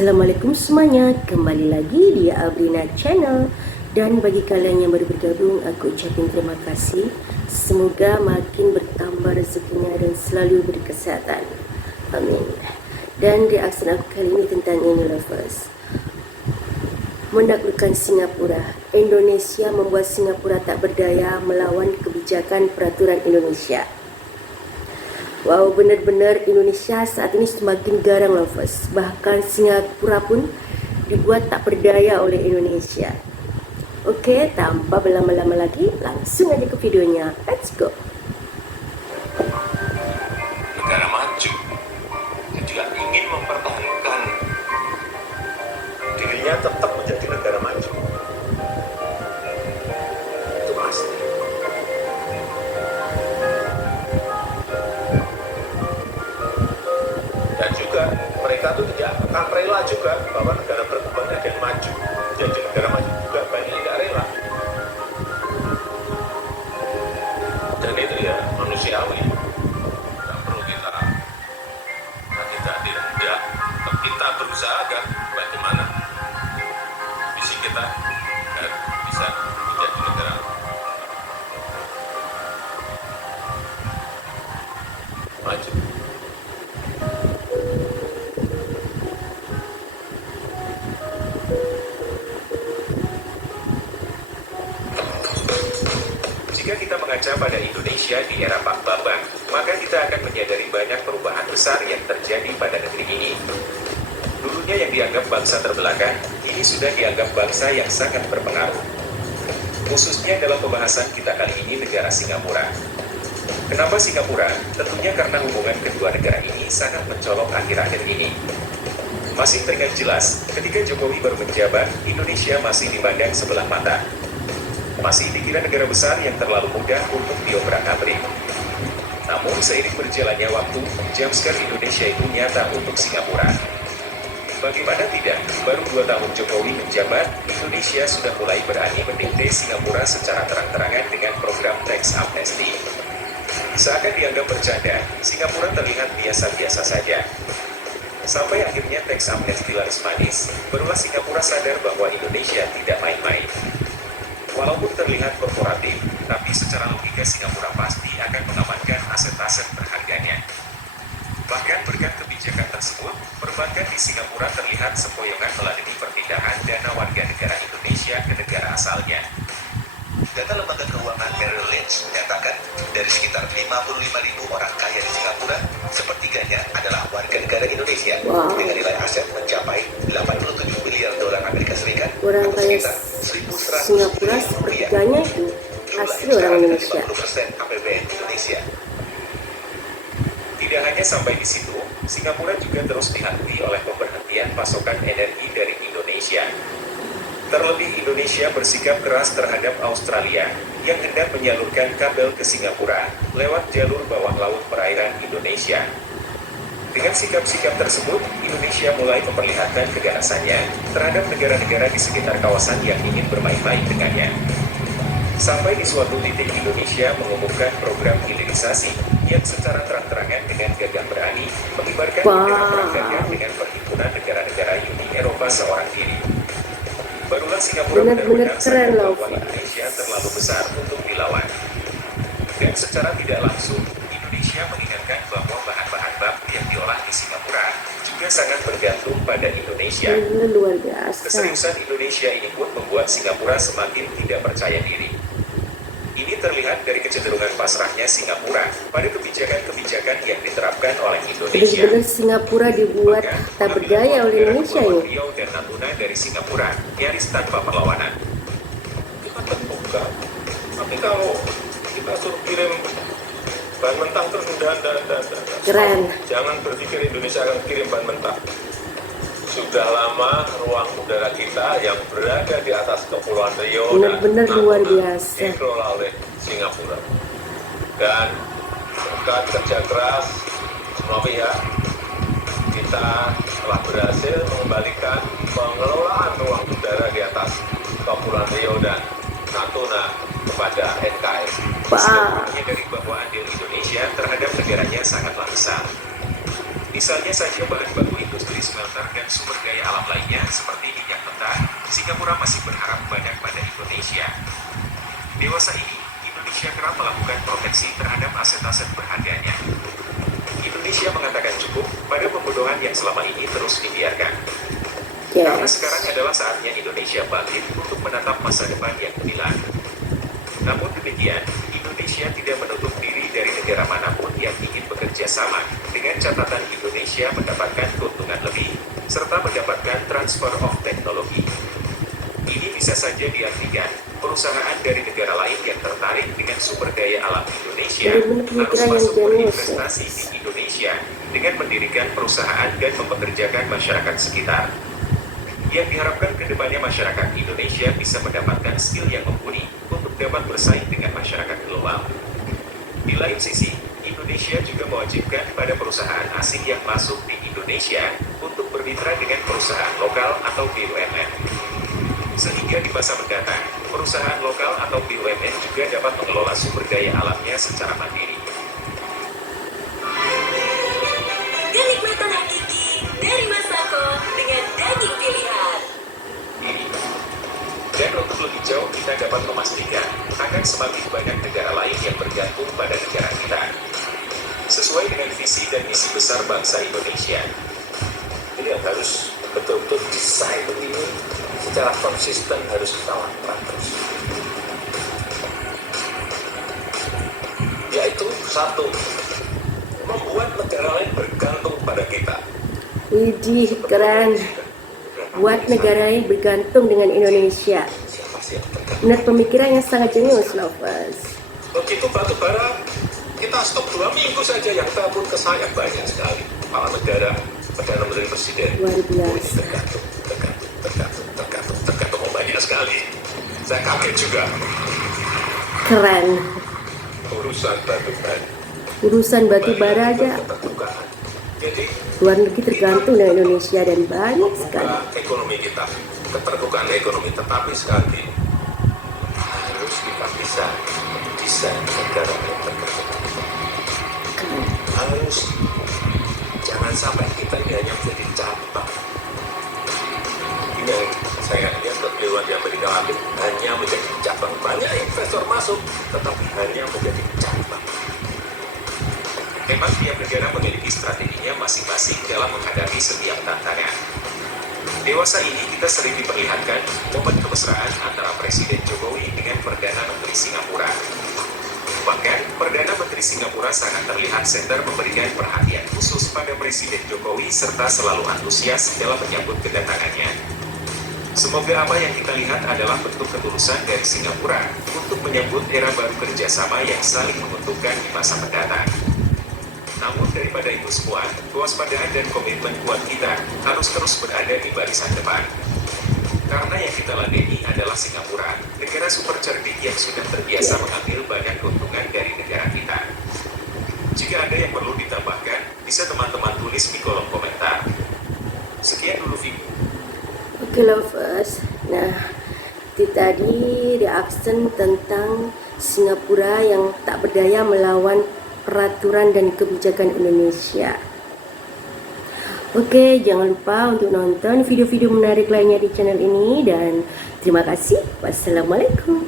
Assalamualaikum semuanya, kembali lagi di Abrina Channel. Dan bagi kalian yang baru bergabung, aku ucapkan terima kasih. Semoga makin bertambah rezekinya dan selalu berkesehatan. Amin. Dan reaksi aku kali ini tentang ini, lovers. Menaklukkan Singapura. Indonesia membuat Singapura tak berdaya melawan kebijakan peraturan Indonesia. Wow, benar-benar Indonesia saat ini semakin garang, lovers. Bahkan Singapura pun dibuat tak berdaya oleh Indonesia. Oke, tanpa berlama-lama lagi, langsung aja ke videonya. Let's go. Negara maju yang juga ingin mempertahankan dirinya tetap menjadi negara maju. Itu pasti. Dan juga mereka tuh tidak akan rela juga bahwa negara berkembang ada yang maju. Jadi negara maju juga banyak yang tidak rela. Dan itu ya manusiawi. Tidak perlu kita tidak. Kita berusaha agar bagaimana visi kita agar bisa menjadi negara maju. Jika kita mengaca pada Indonesia di era Pak Bambang, maka kita akan menyadari banyak perubahan besar yang terjadi pada negeri ini. Dulunya yang dianggap bangsa terbelakang, kini sudah dianggap bangsa yang sangat berpengaruh. Khususnya dalam pembahasan kita kali ini negara Singapura. Kenapa Singapura? Tentunya karena hubungan kedua negara ini sangat mencolok akhir-akhir ini. Masih teringat jelas, ketika Jokowi baru menjabat, Indonesia masih dipandang sebelah mata. Masih dikira negara besar yang terlalu mudah untuk diobrak-abrik. Namun seiring berjalannya waktu, jumpscare Indonesia itu nyata untuk Singapura. Bagaimana tidak, baru 2 tahun Jokowi menjabat, Indonesia sudah mulai berani mendikte Singapura secara terang-terangan dengan program tax amnesty. Seakan dianggap bercanda, Singapura terlihat biasa-biasa saja. Sampai akhirnya tax amnesty laris manis, barulah Singapura sadar bahwa Indonesia tidak main-main. Walaupun terlihat korporatif, tapi secara logika Singapura pasti akan mengamankan aset-aset berharganya. Bahkan berkat kebijakan tersebut, perbankan di Singapura terlihat sempoyongan meladeni perpindahan dana warga negara Indonesia ke negara asalnya. Data lembaga keuangan Merrill Lynch menyatakan, dari sekitar 55.000 orang kaya di Singapura, sepertiganya adalah warga negara Indonesia, dengan nilai aset mencapai 87 miliar dolar Amerika Serikat, Orang atau kaya sekitar 1.100 Singapura triliun rupiah. sepertiganya itu asli orang Indonesia. 50% APBN Indonesia. Tidak hanya sampai di situ, Singapura juga terus dihantui oleh pemberhentian pasokan energi dari Indonesia. Terlebih Indonesia bersikap keras terhadap Australia yang hendak menyalurkan kabel ke Singapura lewat jalur bawah laut perairan Indonesia. Dengan sikap-sikap tersebut, Indonesia mulai memperlihatkan keganasannya terhadap negara-negara di sekitar kawasan yang ingin bermain-main dengannya. Sampai di suatu titik Indonesia mengumumkan program hilirisasi yang secara terang-terangan dengan gagah berani mengibarkan bendera perang dagang dengan perhimpunan negara-negara Uni Eropa seorang diri. Barulah Singapura Benar-benar keren loh. bahwa Indonesia terlalu besar untuk dilawan. Dan secara tidak langsung, Indonesia mengingatkan bahwa bahan-bahan baku yang diolah di Singapura juga sangat bergantung pada Indonesia. Ini luar biasa. Keseriusan Indonesia ini pun membuat Singapura semakin tidak percaya diri. Ini terlihat dari kecenderungan pasrahnya Singapura pada kebijakan-kebijakan yang diterapkan oleh Indonesia. Benar-benar Singapura dibuat tak berdaya oleh Indonesia ya. Riau dan Natuna dari Singapura nyaris tanpa perlawanan. Kita terbuka, tapi kalau kita suruh kirim bahan mentah terus udah. Keren. Jangan berpikir Indonesia akan kirim bahan mentah. Sudah lama ruang udara kita yang berada di atas Kepulauan Riau Benar-benar dan luar Natuna biasa. dikelola oleh Singapura. Dan berkat kerja keras semua pihak, kita telah berhasil mengembalikan pengelolaan ruang udara di atas Kepulauan Riau dan Natuna kepada NKRI. Singapura menyadari bahwa andil Indonesia terhadap negaranya sangatlah besar. Misalnya saja bahan baku Indonesia industri smelter dan sumber daya alam lainnya seperti minyak mentah, Singapura masih berharap banyak pada Indonesia. Dewasa ini, Indonesia kerap melakukan proteksi terhadap aset-aset berharganya. Indonesia mengatakan cukup pada pembodohan yang selama ini terus dibiarkan. Karena sekarang adalah saatnya Indonesia bangkit untuk menatap masa depan yang gemilang. Namun demikian, Indonesia tidak menutup diri dari negara manapun yang ingin bekerja sama, dengan catatan Indonesia mendapatkan keuntungan lebih, serta mendapatkan transfer of teknologi. Ini bisa saja diartikan, perusahaan dari negara lain yang tertarik dengan sumber daya alam Indonesia harus masuk berinvestasi di Indonesia dengan mendirikan perusahaan dan mempekerjakan masyarakat sekitar. Yang diharapkan ke depannya masyarakat Indonesia bisa mendapatkan skill yang mumpuni untuk dapat bersaing dengan masyarakat global. Di lain sisi, Indonesia juga mewajibkan pada perusahaan asing yang masuk di Indonesia untuk bermitra dengan perusahaan lokal atau BUMN. Sehingga di masa mendatang, perusahaan lokal atau BUMN juga dapat mengelola sumber daya alamnya secara mandiri. Kenikmatan hakiki dari Masako dengan daging pilihan. Dan untuk lebih jauh kita dapat memastikan akan semakin banyak negara lain yang bergantung pada negara kita. Sesuai dengan visi dan misi besar bangsa Indonesia. Jadi yang harus betul-betul desain ini secara konsisten harus kita lakukan terus. Yaitu satu, membuat negara lain bergantung pada kita. Widih, keren. Buat negara lain bergantung dengan Indonesia. Siapa sih yang bergantung? Benar pemikiran yang sangat jenius, lovers. Begitu batu bara, kita stop 2 minggu saja yang tabur ke saya banyak sekali. Kepala negara, Perdana Menteri Presiden. Luar biasa. Tergantung banyak sekali. Saya kaget juga. Keren. Urusan batu bara. Urusan batu bara aja Keterbukaan. Jadi luar negeri tergantung dengan Indonesia dan banyak sekali. ekonomi kita, keterbukaan ekonomi, tetapi sekali harus kita bisa desain negara yang terbuka. Harus jangan sampai kita ini hanya menjadi cabang. Ini yang saya lihat di luar di Amerika Latin hanya menjadi cabang. Banyak investor masuk, tetapi hanya menjadi cabang. Memang tiap negara memiliki strateginya masing-masing dalam menghadapi setiap tantangan. Dewasa ini kita sering diperlihatkan momen kemesraan antara Presiden Jokowi dengan Perdana Menteri Singapura. Bahkan, Perdana Menteri Singapura sangat terlihat senter memberikan perhatian khusus pada Presiden Jokowi serta selalu antusias dalam menyambut kedatangannya. Semoga apa yang kita lihat adalah bentuk ketulusan dari Singapura untuk menyambut era baru kerjasama yang saling menguntungkan di masa mendatang. Namun daripada itu semua, kewaspadaan dan komitmen kuat kita harus terus berada di barisan depan. Karena yang kita ladeni adalah Singapura, negara super cerdik yang sudah terbiasa mengambil banyak keuntungan dari negara kita. Jika ada yang perlu ditambahkan, bisa teman-teman tulis di kolom komentar. Sekian dulu video. Oke lovers, nah itu tadi reaction tentang Singapura yang tak berdaya melawan peraturan dan kebijakan Indonesia. Oke, jangan lupa untuk nonton video-video menarik lainnya di channel ini dan terima kasih. Wassalamualaikum.